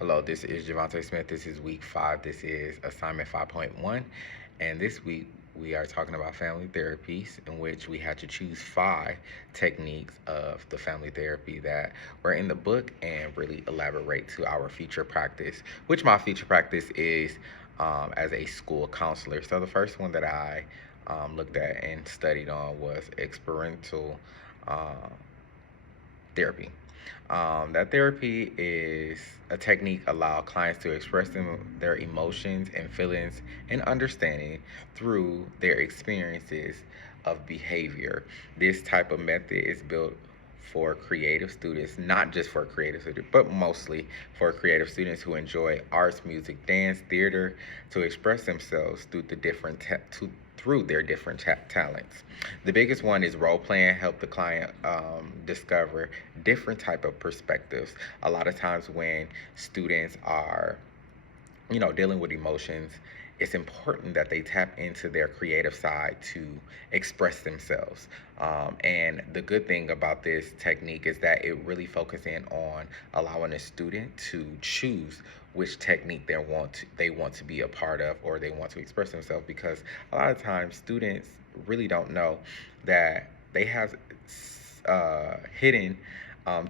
Hello, this is Javante Smith. This is week 5. This is assignment 5.1. And this week we are talking about family therapies, in which we had to choose 5 techniques of the family therapy that were in the book and really elaborate to our future practice, which my future practice is as a school counselor. So the first one that I looked at and studied on was experiential uh, therapy. That therapy is a technique allow clients to express their emotions and feelings and understanding through their experiences of behavior. This type of method is built for creative students, not just for creative students, but mostly for creative students who enjoy arts, music, dance, theater, to express themselves through through their different talents. The biggest one is role playing. Help the client discover different type of perspectives. A lot of times when students are dealing with emotions, it's important that they tap into their creative side to express themselves. And the good thing about this technique is that it really focuses in on allowing a student to choose which technique they want to be a part of, or they want to express themselves, because a lot of times students really don't know that they have hidden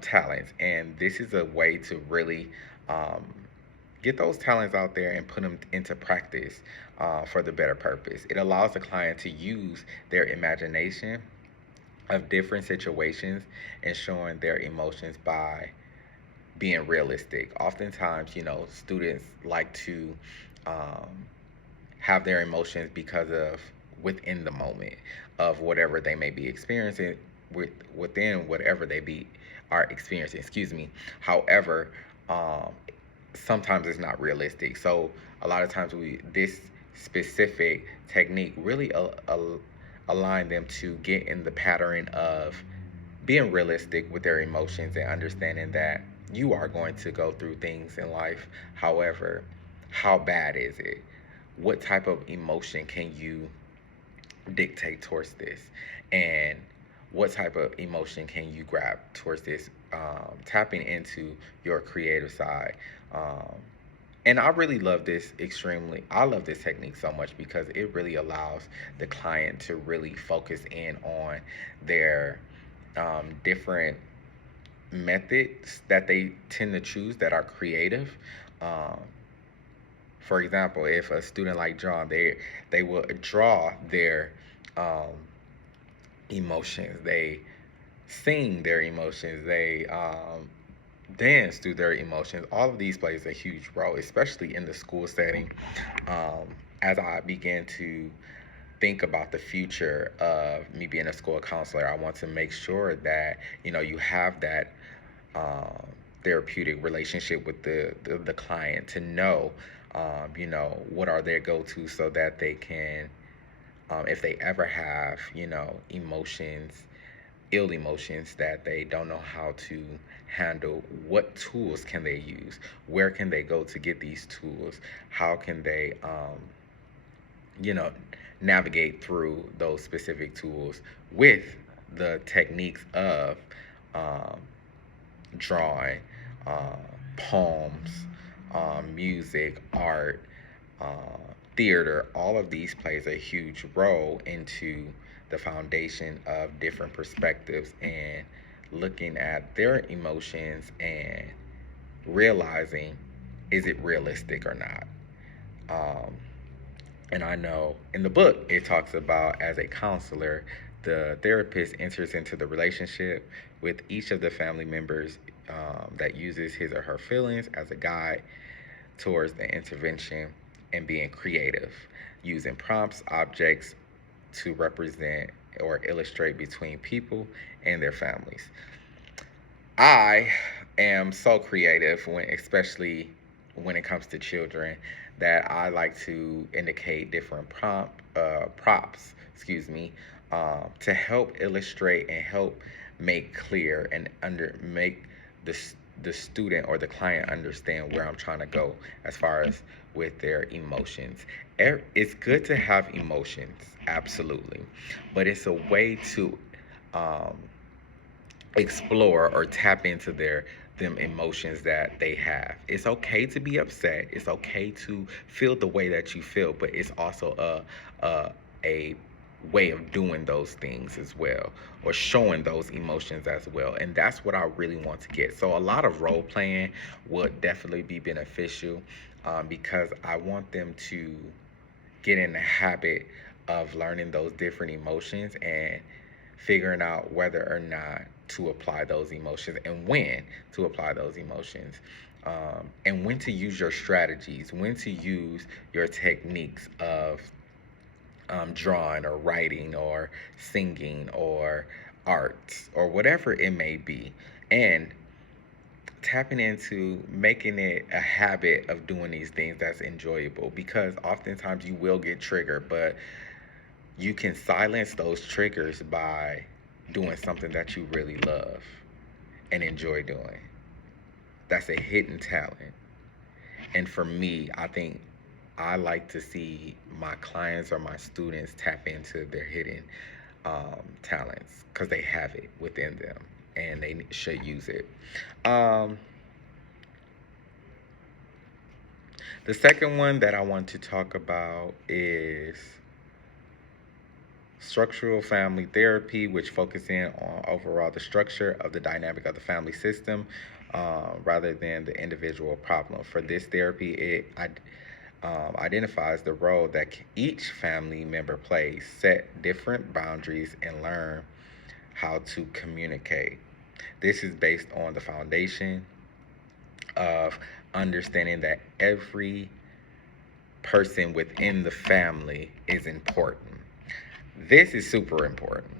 talents, and this is a way to really um, get those talents out there and put them into practice for the better purpose. It allows the client to use their imagination of different situations and showing their emotions by being realistic. Oftentimes, students like to um, have their emotions because of within the moment of whatever they may be experiencing within whatever they be are experiencing. Excuse me. However, um, sometimes it's not realistic. So a lot of times we this specific technique really align them to get in the pattern of being realistic with their emotions and understanding that you are going to go through things in life. However, how bad is it? What type of emotion can you dictate towards this? And what type of emotion can you grab towards this? Tapping into your creative side. Um, and I really love this extremely. I love this technique so much because it really allows the client to really focus in on their different methods that they tend to choose that are creative. Um, for example, if a student like John, they will draw their um, emotions. They sing their emotions. They dance through their emotions. All of these plays a huge role, especially in the school setting. Um, as I begin to think about the future of me being a school counselor, I want to make sure that you have that um, therapeutic relationship with the client to know what are their go-to, so that they can if they ever have emotions, ill emotions that they don't know how to handle, what tools can they use, where can they go to get these tools, how can they you know navigate through those specific tools with the techniques of um, drawing, uh, poems, music, art, uh, theater. All of these plays a huge role into the foundation of different perspectives and looking at their emotions and realizing, is it realistic or not. Um, and I know in the book it talks about, as a counselor, the therapist enters into the relationship with each of the family members that uses his or her feelings as a guide towards the intervention, and being creative, using prompts, objects to represent or illustrate between people and their families. I am so creative especially when it comes to children, that I like to indicate different props, excuse me, to help illustrate and help make clear and make the the student or the client understand where I'm trying to go as far as with their emotions. It's good to have emotions, absolutely, but it's a way to um, explore or tap into them emotions that they have. It's okay to be upset. It's okay to feel the way that you feel, but it's also a way of doing those things as well, or showing those emotions as well. And that's what I really want to get. So a lot of role playing would definitely be beneficial, because I want them to get in the habit of learning those different emotions and figuring out whether or not to apply those emotions and when to apply those emotions, and when to use your strategies, when to use your techniques of drawing or writing or singing or arts or whatever it may be. And tapping into making it a habit of doing these things that's enjoyable, because oftentimes you will get triggered, but you can silence those triggers by doing something that you really love and enjoy doing. That's a hidden talent. And for me, I think I like to see my clients or my students tap into their hidden talents, because they have it within them and they should use it. Um, the second one that I want to talk about is structural family therapy, which focuses on overall the structure of the dynamic of the family system, rather than the individual problem. For this therapy, identifies the role that each family member plays, set different boundaries, and learn how to communicate. This is based on the foundation of understanding that every person within the family is important. This is super important.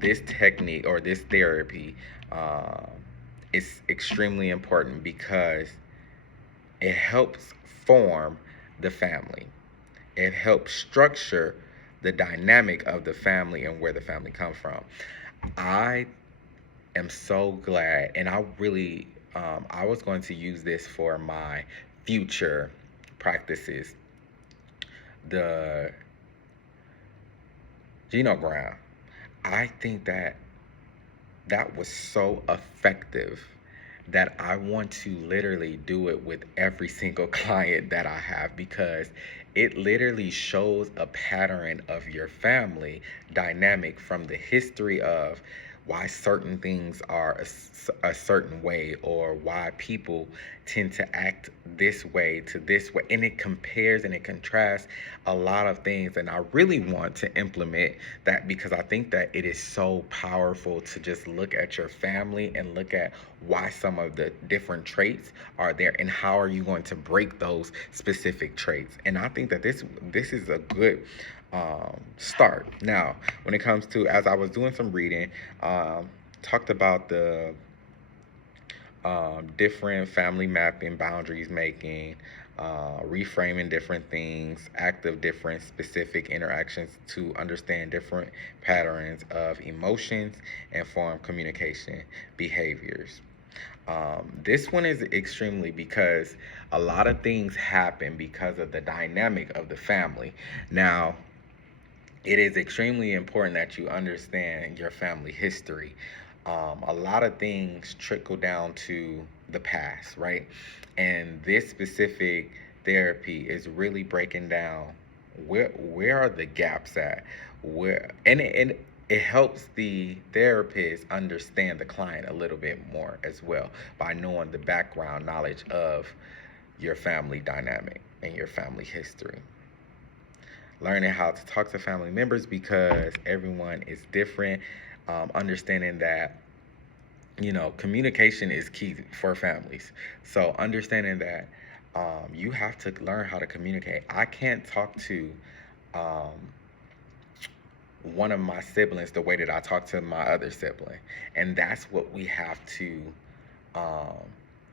This technique or this therapy um, is extremely important because it helps form the family. It helps structure the dynamic of the family and where the family comes from. I am so glad, and I was going to use this for my future practices, the genogram. I think that that was so effective that I want to literally do it with every single client that I have, because it literally shows a pattern of your family dynamic from the history of why certain things are a certain way, or why people tend to act this way to this way, and it compares and it contrasts a lot of things. And I really want to implement that, because I think that it is so powerful to just look at your family and look at why some of the different traits are there, and how are you going to break those specific traits. And I think that this is a good start. Now, when it comes to, as I was doing some reading, talked about the different family mapping, boundaries making, reframing different things, active different specific interactions to understand different patterns of emotions and form communication behaviors. This one is extremely, because a lot of things happen because of the dynamic of the family. Now, it is extremely important that you understand your family history. A lot of things trickle down to the past, right? And this specific therapy is really breaking down where are the gaps at, where and it helps the therapist understand the client a little bit more as well, by knowing the background knowledge of your family dynamic and your family history. Learning how to talk to family members, because everyone is different. Understanding that, communication is key for families. So understanding that you have to learn how to communicate. I can't talk to um, one of my siblings the way that I talk to my other sibling. And that's what we have to um,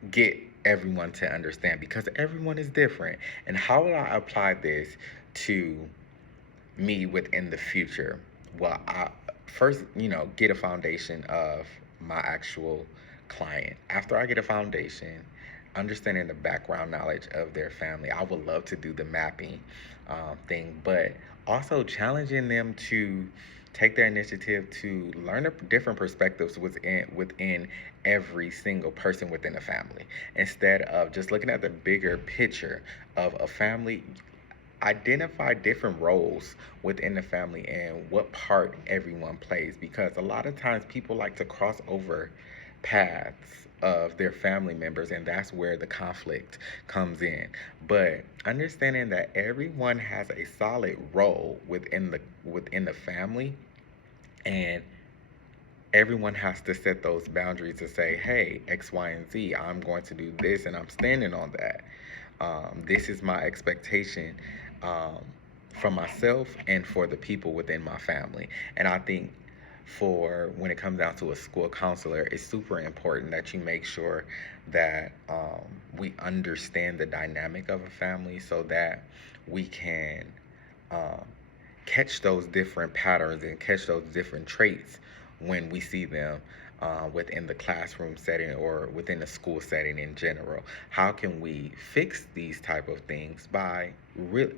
get everyone to understand, because everyone is different. And how will I apply this to me within the future? Well, I first, get a foundation of my actual client. After I get a foundation, understanding the background knowledge of their family, I would love to do the mapping thing, but also challenging them to take the initiative to learn different perspectives within every single person within a family, instead of just looking at the bigger picture of a family. Identify different roles within the family and what part everyone plays, because a lot of times people like to cross over paths of their family members, and that's where the conflict comes in. But understanding that everyone has a solid role within the family, and everyone has to set those boundaries to say, hey, X, Y, and Z, I'm going to do this and I'm standing on that. This is my expectation, um, for myself and for the people within my family. And I think for when it comes down to a school counselor, it's super important that you make sure that we understand the dynamic of a family, so that we can um, catch those different patterns and catch those different traits when we see them within the classroom setting or within the school setting in general. How can we fix these type of things by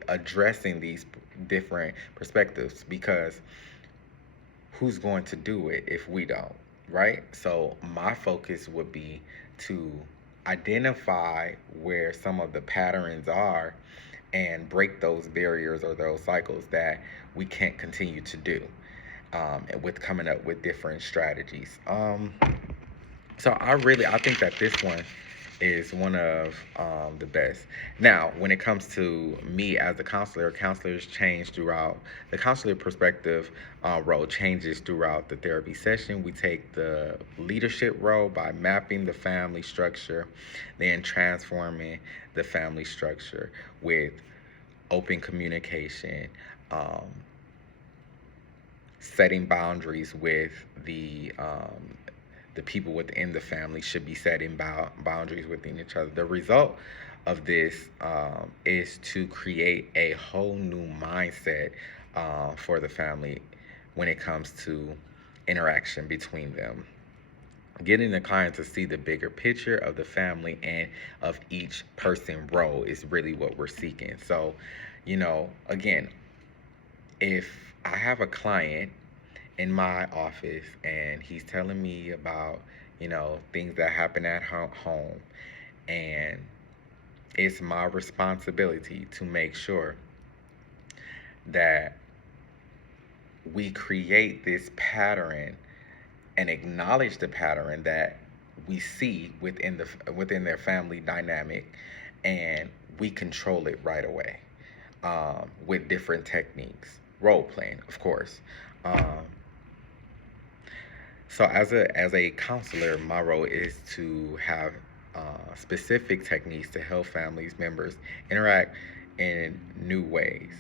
addressing these different perspectives? Because who's going to do it if we don't, right? So my focus would be to identify where some of the patterns are and break those barriers or those cycles that we can't continue to do, and with coming up with different strategies. So I think that this one is one of the best. Now, when it comes to me as a counselor, counselors change throughout the counselor perspective. Role changes throughout the therapy session. We take the leadership role by mapping the family structure, then transforming the family structure with open communication, um, setting boundaries with the people within the family should be setting boundaries within each other. The result of this is to create a whole new mindset for the family when it comes to interaction between them. Getting the client to see the bigger picture of the family and of each person role is really what we're seeking. So, again, if I have a client in my office and he's telling me about, things that happen at home, and it's my responsibility to make sure that we create this pattern and acknowledge the pattern that we see within their family dynamic, and we control it right away, with different techniques, role playing, of course. Um, so as a counselor, my role is to have specific techniques to help families members interact in new ways.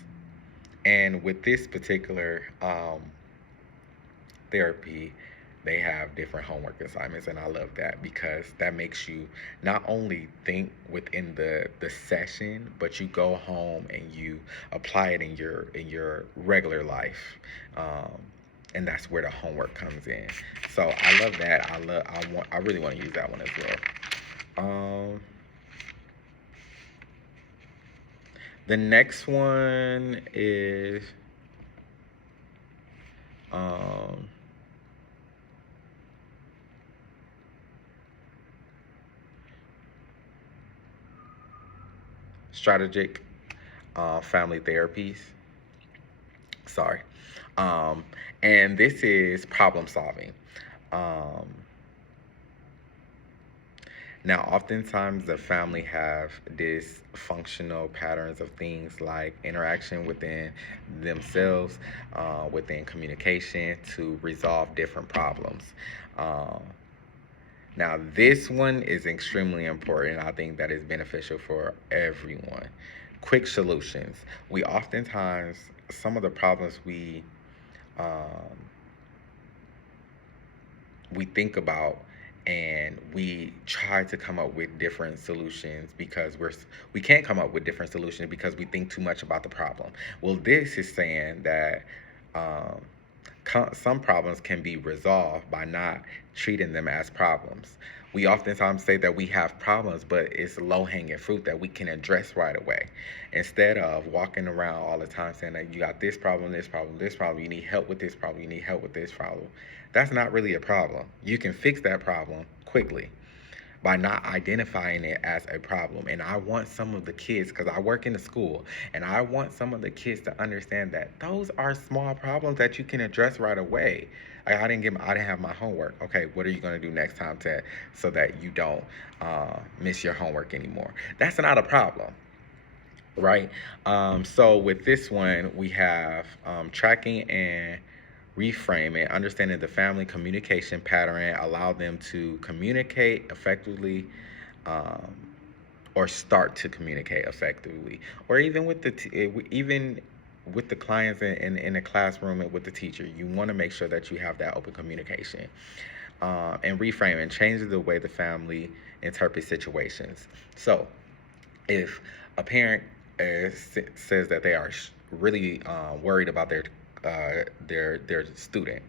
And with this particular therapy, they have different homework assignments, and I love that because that makes you not only think within the session, but you go home and you apply it in your regular life. Um, and that's where the homework comes in. So I love that. I really want to use that one as well. The next one is um, strategic family therapies. Sorry. Um, and this is problem solving. Um, Now, oftentimes the family have dysfunctional patterns of things like interaction within themselves, within communication to resolve different problems. Um, Now, this one is extremely important. I think that is beneficial for everyone. Quick solutions. We oftentimes, some of the problems um, we think about, and we try to come up with different solutions because we can't come up with different solutions because we think too much about the problem. Well, this is saying that um, some problems can be resolved by not treating them as problems. We oftentimes say that we have problems, but it's low hanging fruit that we can address right away. Instead of walking around all the time saying that you got this problem, this problem, this problem, you need help with this problem, you need help with this problem. That's not really a problem. You can fix that problem quickly by not identifying it as a problem. And I want some of the kids, because I work in the school, and I want some of the kids to understand that those are small problems that you can address right away. I didn't have my homework. Okay, what are you going to do next time to so that you don't miss your homework anymore? That's not a problem, right? So with this one, we have tracking and reframing, understanding the family communication pattern, allow them to communicate effectively, um, or start to communicate effectively, or even with even with the clients in the classroom and with the teacher. You want to make sure that you have that open communication. And reframing changes the way the family interprets situations. So if a parent says that they are really worried about their student,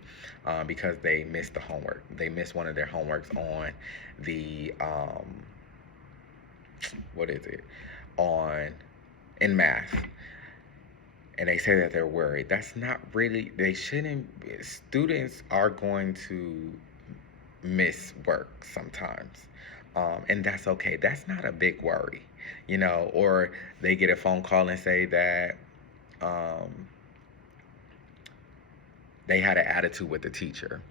because they missed the homework, they missed one of their homeworks on the what is it on in math, and they say that they're worried. That's not really, they shouldn't. Students are going to miss work sometimes, and that's okay. That's not a big worry, or they get a phone call and say that um, they had an attitude with the teacher.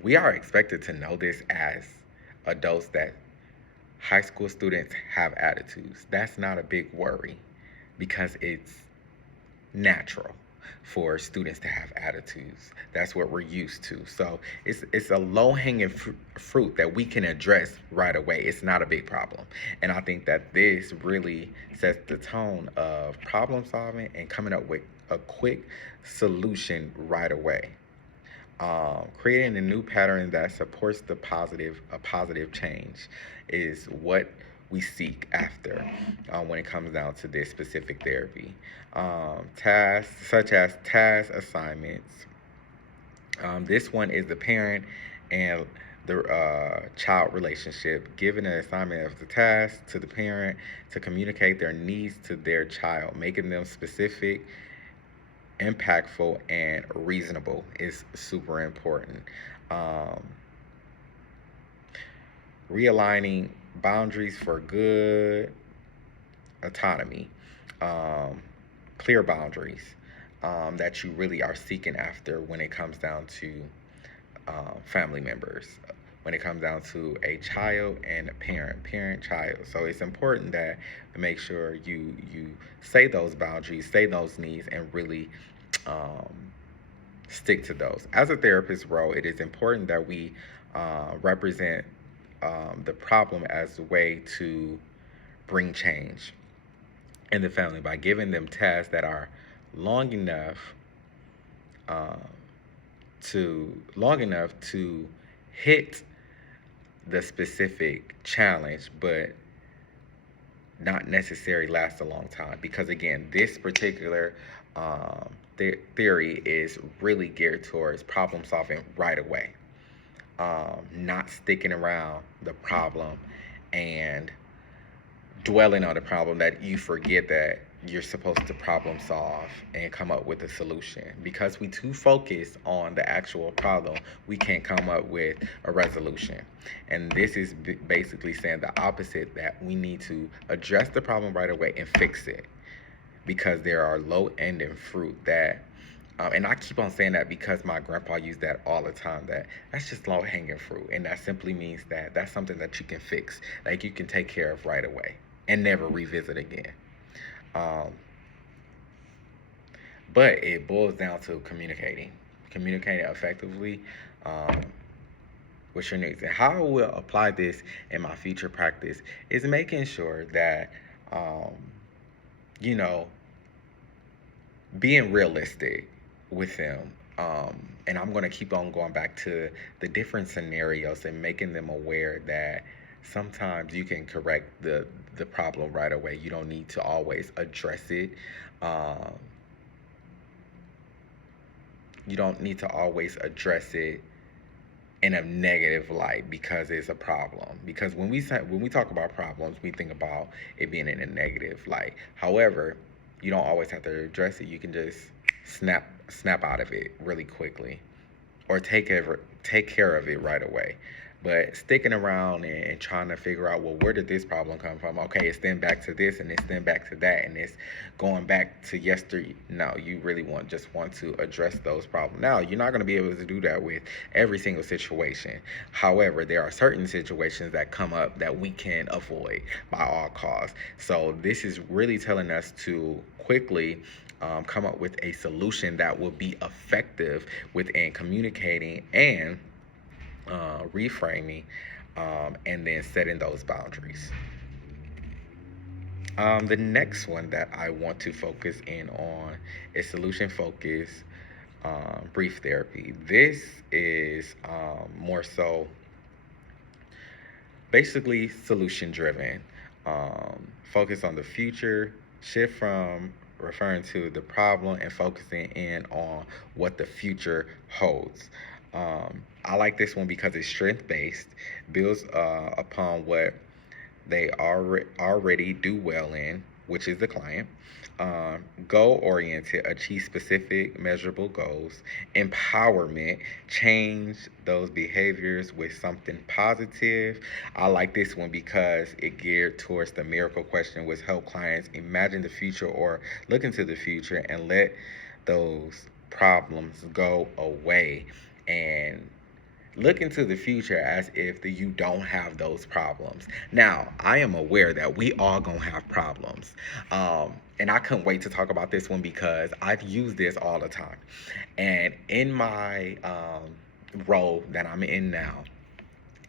We are expected to know this as adults, that high school students have attitudes. That's not a big worry, because it's natural for students to have attitudes. That's what we're used to. So it's a low hanging fruit that we can address right away. It's not a big problem, and I think that this really sets the tone of problem solving and coming up with a quick solution right away. Creating a new pattern that supports a positive change is what we seek after, when it comes down to this specific therapy. Tasks such as task assignments. This one is the parent and the child relationship, giving an assignment of the task to the parent to communicate their needs to their child, making them specific, impactful, and reasonable is super important. Um, Realigning boundaries for good autonomy, um, clear boundaries, that you really are seeking after when it comes down to family members, when it comes down to a child and a parent child. So it's important that to make sure you say those boundaries, say those needs, and really um, stick to those. As a therapist role, it is important that we represent the problem as a way to bring change in the family by giving them tasks that are long enough um, to hit the specific challenge, but not necessarily last a long time. Because again, this particular theory is really geared towards problem solving right away, not sticking around the problem and dwelling on the problem, that you forget that you're supposed to problem solve and come up with a solution. Because we too focus on the actual problem, we can't come up with a resolution. And this is basically saying the opposite, that we need to address the problem right away and fix it, because there are low ending fruit that and I keep on saying that because my grandpa used that all the time, that that's just low hanging fruit, and that simply means that that's something that you can fix, like you can take care of right away and never revisit again. um, but it boils down to communicating effectively, um, with your needs. And how I will apply this in my future practice is making sure that, um, you know, being realistic with them. And I'm going to keep on going back to the different scenarios and making them aware that sometimes you can correct the problem right away. You don't need to always address it. Um, you don't need to always address it in a negative light because it's a problem. Because when we talk about problems, we think about it being in a negative light. However, you don't always have to address it. You can just snap out of it really quickly, or take care of it right away. But sticking around and trying to figure out, well, where did this problem come from? Okay, it's then back to this, and it's then back to that, and it's going back to yesterday. No, you really just want to address those problems. Now, you're not going to be able to do that with every single situation. However, there are certain situations that come up that we can avoid by all costs. So this is really telling us to quickly come up with a solution that will be effective within communicating and reframing, and then setting those boundaries. The next one that I want to focus in on is solution focus brief therapy. This is more so basically solution driven. Focus on the future, shift from referring to the problem and focusing in on what the future holds. I like this one because it's strength based, builds upon what they already do well in, which is the client. Goal oriented, achieve specific measurable goals. Empowerment, change those behaviors with something positive. I like this one because it geared towards the miracle question, which help clients imagine the future or look into the future and let those problems go away, and look into the future as if you don't have those problems. Now, I am aware that we all gonna have problems. And I couldn't wait to talk about this one because I've used this all the time. And in my role that I'm in now,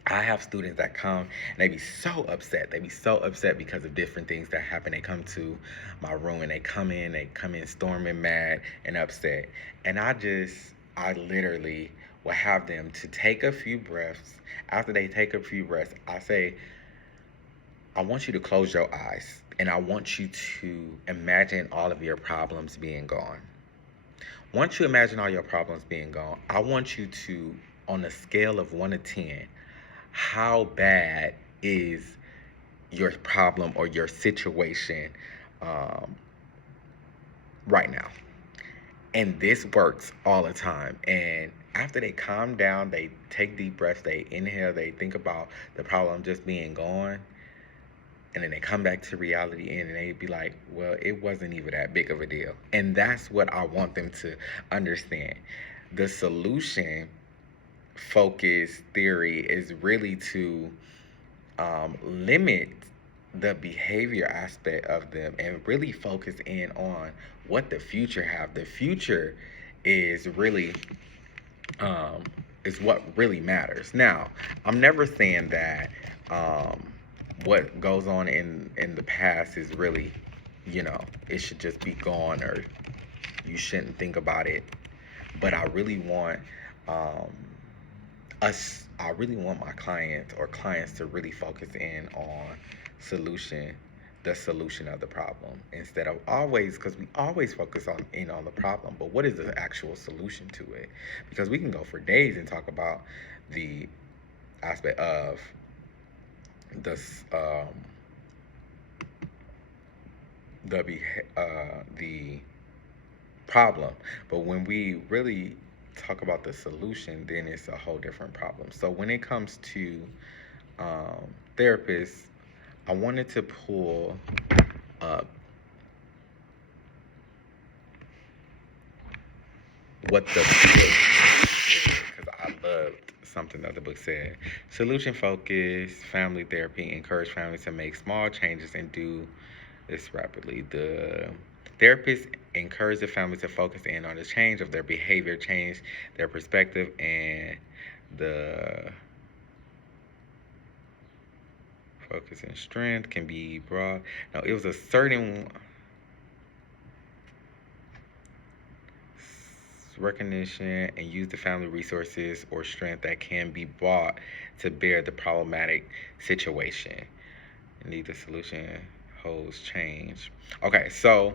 I have students that come and they be so upset. They be so upset because of different things that happen. They come to my room and they come in storming mad and upset. And I literally will have them to take a few breaths. After they take a few breaths, I say, I want you to close your eyes and I want you to imagine all of your problems being gone. Once you imagine all your problems being gone, I want you to, on a scale of 1 to 10, how bad is your problem or your situation um, right now? And this works all the time. And after they calm down, they take deep breaths, they inhale, they think about the problem just being gone, and then they come back to reality and they be like, well, it wasn't even that big of a deal. And that's what I want them to understand. The solution focus theory is really to limit the behavior aspect of them and really focus in on what the future have. The future is really is what really matters. Now, I'm never saying that what goes on in the past is really, it should just be gone or you shouldn't think about it. But I really want um, I really want my clients or clients to really focus in on solution, the solution of the problem, instead of always, because we always focus on the problem, but what is the actual solution to it? Because we can go for days and talk about the aspect of this the problem, but when we really talk about the solution, then it's a whole different problem. So when it comes to therapists, I wanted to pull up what the book said, because I loved something that the book said. Solution focus, family therapy, encourage families to make small changes and do this rapidly. The therapist encourage the family to focus in on the change of their behavior, change their perspective, and the focus and strength can be brought. No, it was a certain recognition and use the family resources or strength that can be brought to bear the problematic situation. Indeed, the solution holds change. Okay, so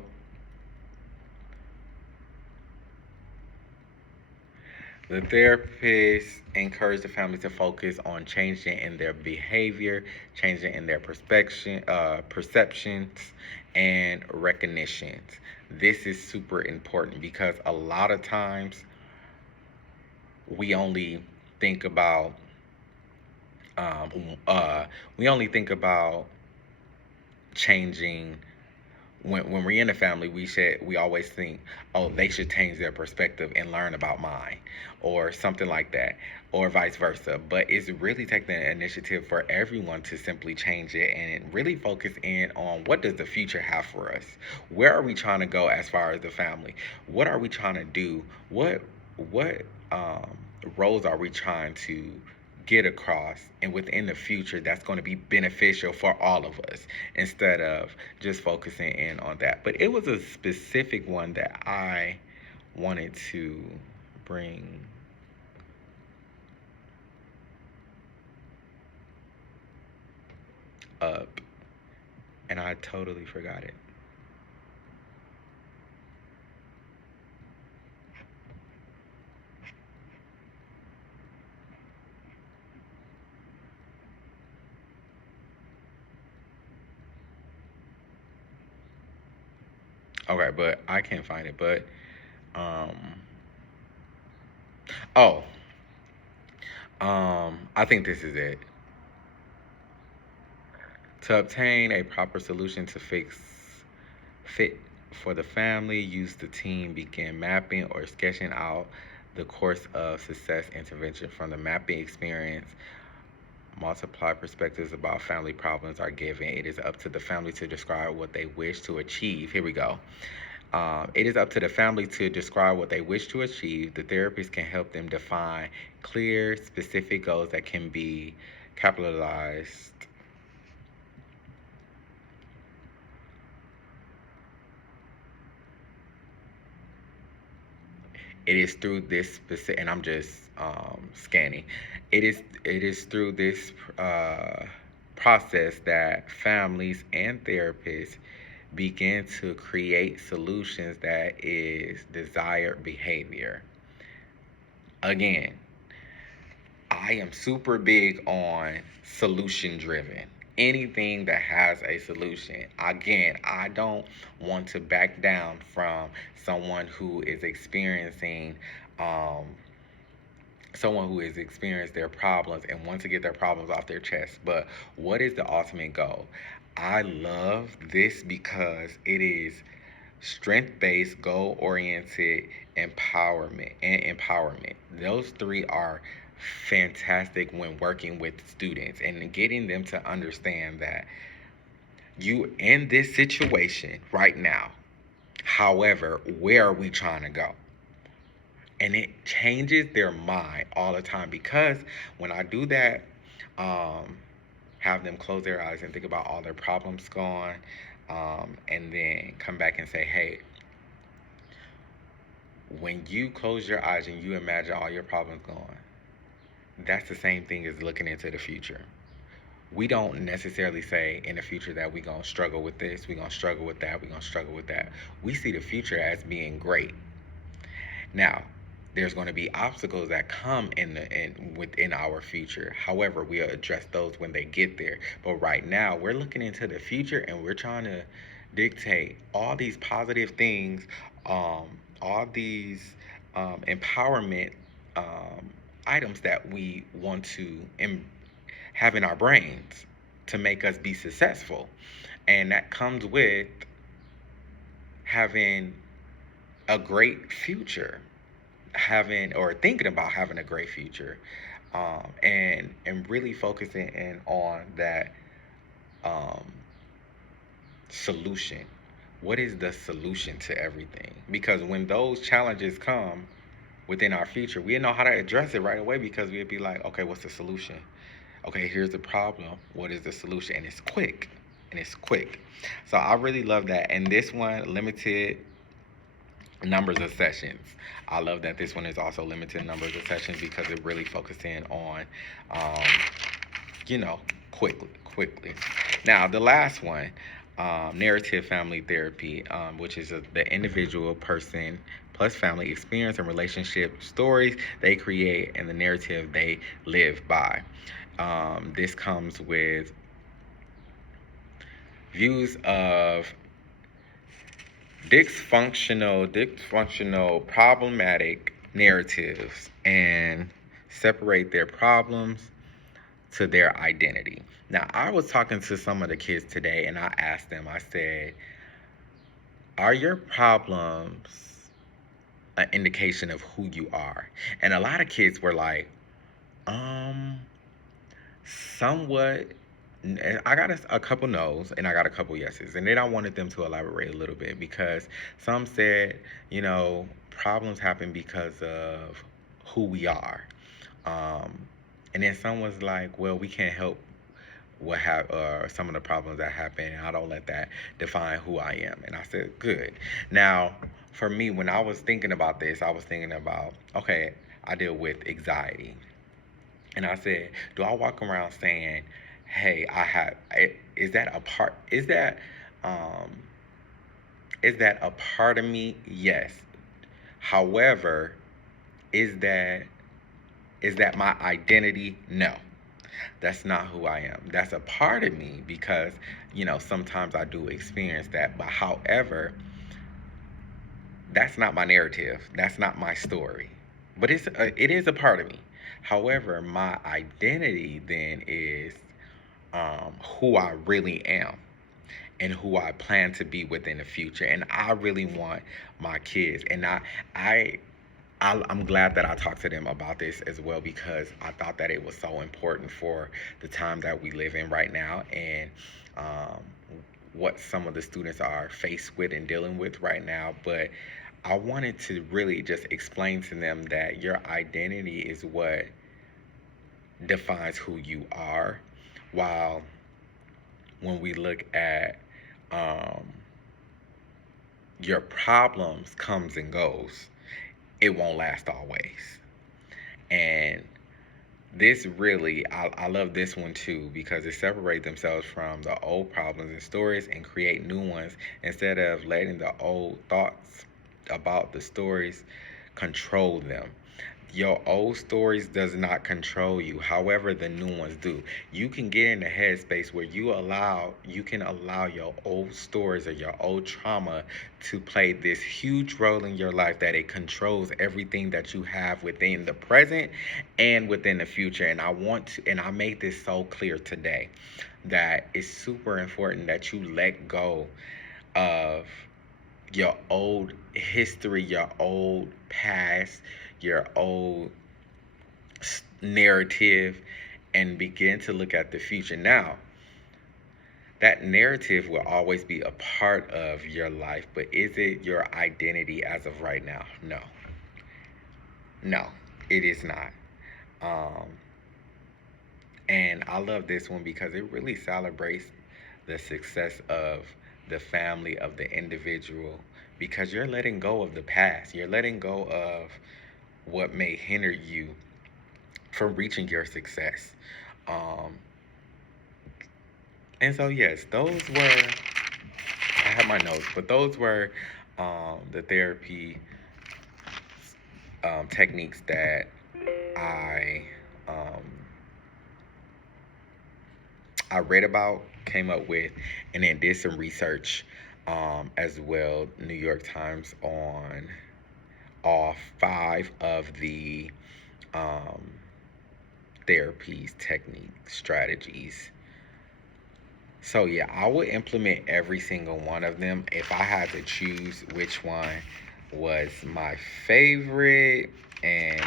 The therapist encouraged the family to focus on changing in their behavior, changing in their perceptions, and recognitions. This is super important because a lot of times we only think about um, uh, we only think about changing when we're in a family. We always think, oh, they should change their perspective and learn about mine, or something like that, or vice versa. But it's really taking the initiative for everyone to simply change it and really focus in on what does the future have for us. Where are we trying to go as far as the family? What are we trying to do? What roles are we trying to get across, and within the future that's going to be beneficial for all of us, instead of just focusing in on that. But it was a specific one that I wanted to bring up, and I totally forgot it. Okay, but I can't find it. But um oh I think this is it. To obtain a proper solution to fix fit for the family, use the team begin mapping or sketching out the course of success intervention. From the mapping experience, multiply perspectives about family problems are given. It is up to the family to describe what they wish to achieve. Here we go. It is up to the family to describe what they wish to achieve. The therapist can help them define clear, specific goals that can be capitalized. It is through this specific, and I'm just scanning. It is through this process that families and therapists begin to create solutions that is desired behavior. Again, I am super big on solution driven. Anything that has a solution. Again, I don't want to back down from someone who is experiencing um, someone who has experienced their problems and want to get their problems off their chest. But what is the ultimate goal? I love this because it is strength based, goal oriented empowerment. Those three are fantastic when working with students and getting them to understand that you in this situation right now. However, where are we trying to go? And it changes their mind all the time, because when I do that, um, have them close their eyes and think about all their problems gone, and then come back and say, hey, when you close your eyes and you imagine all your problems gone, that's the same thing as looking into the future. We don't necessarily say in the future that we're going to struggle with this, we're going to struggle with that, we're going to struggle with that. We see the future as being great. Now, there's going to be obstacles that come in within our future. However, we'll address those when they get there. But right now, we're looking into the future and we're trying to dictate all these positive things, all these empowerment um, items that we want to have in our brains to make us be successful. And that comes with having a great future, having or thinking about having a great future, and really focusing in on that um, solution. What is the solution to everything? Because when those challenges come within our future, we know how to address it right away, because we'd be like, okay, what's the solution? Okay, here's the problem. What is the solution? And it's quick. And it's quick. So I really love that. And this one, limited numbers of sessions. I love that this one is also limited numbers of sessions, because it really focuses in on, um, you know, quickly. Now, the last one, narrative family therapy, which is the individual person plus family experience and relationship stories they create and the narrative they live by. This comes with views of dysfunctional, problematic narratives and separate their problems to their identity. Now, I was talking to some of the kids today and I asked them, I said, are your problems an indication of who you are? And a lot of kids were like, um, somewhat. I got a couple no's and I got a couple yeses. And then I wanted them to elaborate a little bit because some said, problems happen because of who we are. Um, and then some was like, well, we can't help what have some of the problems that happen. I don't let that define who I am. And I said, good. Now, for me, when I was thinking about this, I was thinking about, okay, I deal with anxiety. And I said, do I walk around saying, hey, is that a part, um, is that a part of me? Yes. However, is that, is that my identity? No. That's not who I am. That's a part of me because, sometimes I do experience that. But however, that's not my narrative. That's not my story. But it is a part of me. However, my identity then is who I really am and who I plan to be within the future. And I really want my kids. And I I'm glad that I talked to them about this as well because I thought that it was so important for the time that we live in right now and um, what some of the students are faced with and dealing with right now. But I wanted to really just explain to them that your identity is what defines who you are, while when we look at um, your problems comes and goes, it won't last always. And this really, I love this one too because it separates themselves from the old problems and stories and create new ones instead of letting the old thoughts about the stories control them. Your old stories does not control you. However, the new ones do. You can get in the headspace where you can allow your old stories or your old trauma to play this huge role in your life that it controls everything that you have within the present and within the future. And I made this so clear today that it's super important that you let go of your old history, your old past, your old narrative, and begin to look at the future. Now, that narrative will always be a part of your life, but is it your identity as of right now? No. No, it is not. Um, and I love this one because it really celebrates the success of the family, of the individual, because you're letting go of the past. You're letting go of what may hinder you from reaching your success. Um, and so, yes, I have my notes, but those were the therapy techniques that I, um, I read about, came up with, and then did some research as well. New York Times on all 5 of the um, therapies, techniques, strategies. So yeah, I would implement every single one of them. If I had to choose which one was my favorite and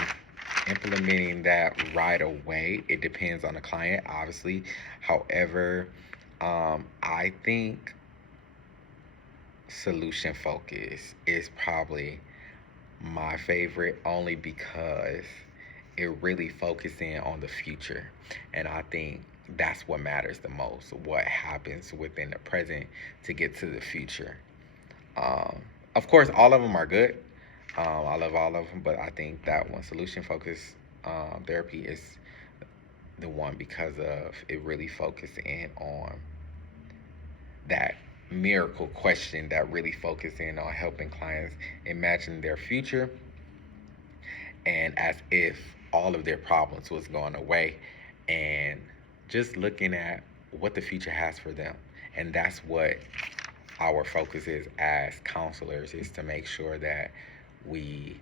implementing that right away, it depends on the client, obviously. However, I think solution focus is probably my favorite only because it really focusing on the future. And I think that's what matters the most, what happens within the present to get to the future. Um, of course, all of them are good. I love all of them, but I think that one, solution focused therapy, is the one because of it really focusing on that miracle question that really focus in on helping clients imagine their future and as if all of their problems was going away, and just looking at what the future has for them. And that's what our focus is as counselors, is to make sure that we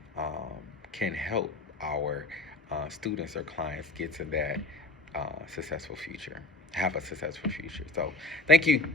can help our students or clients get to that successful future, have a successful future. So thank you.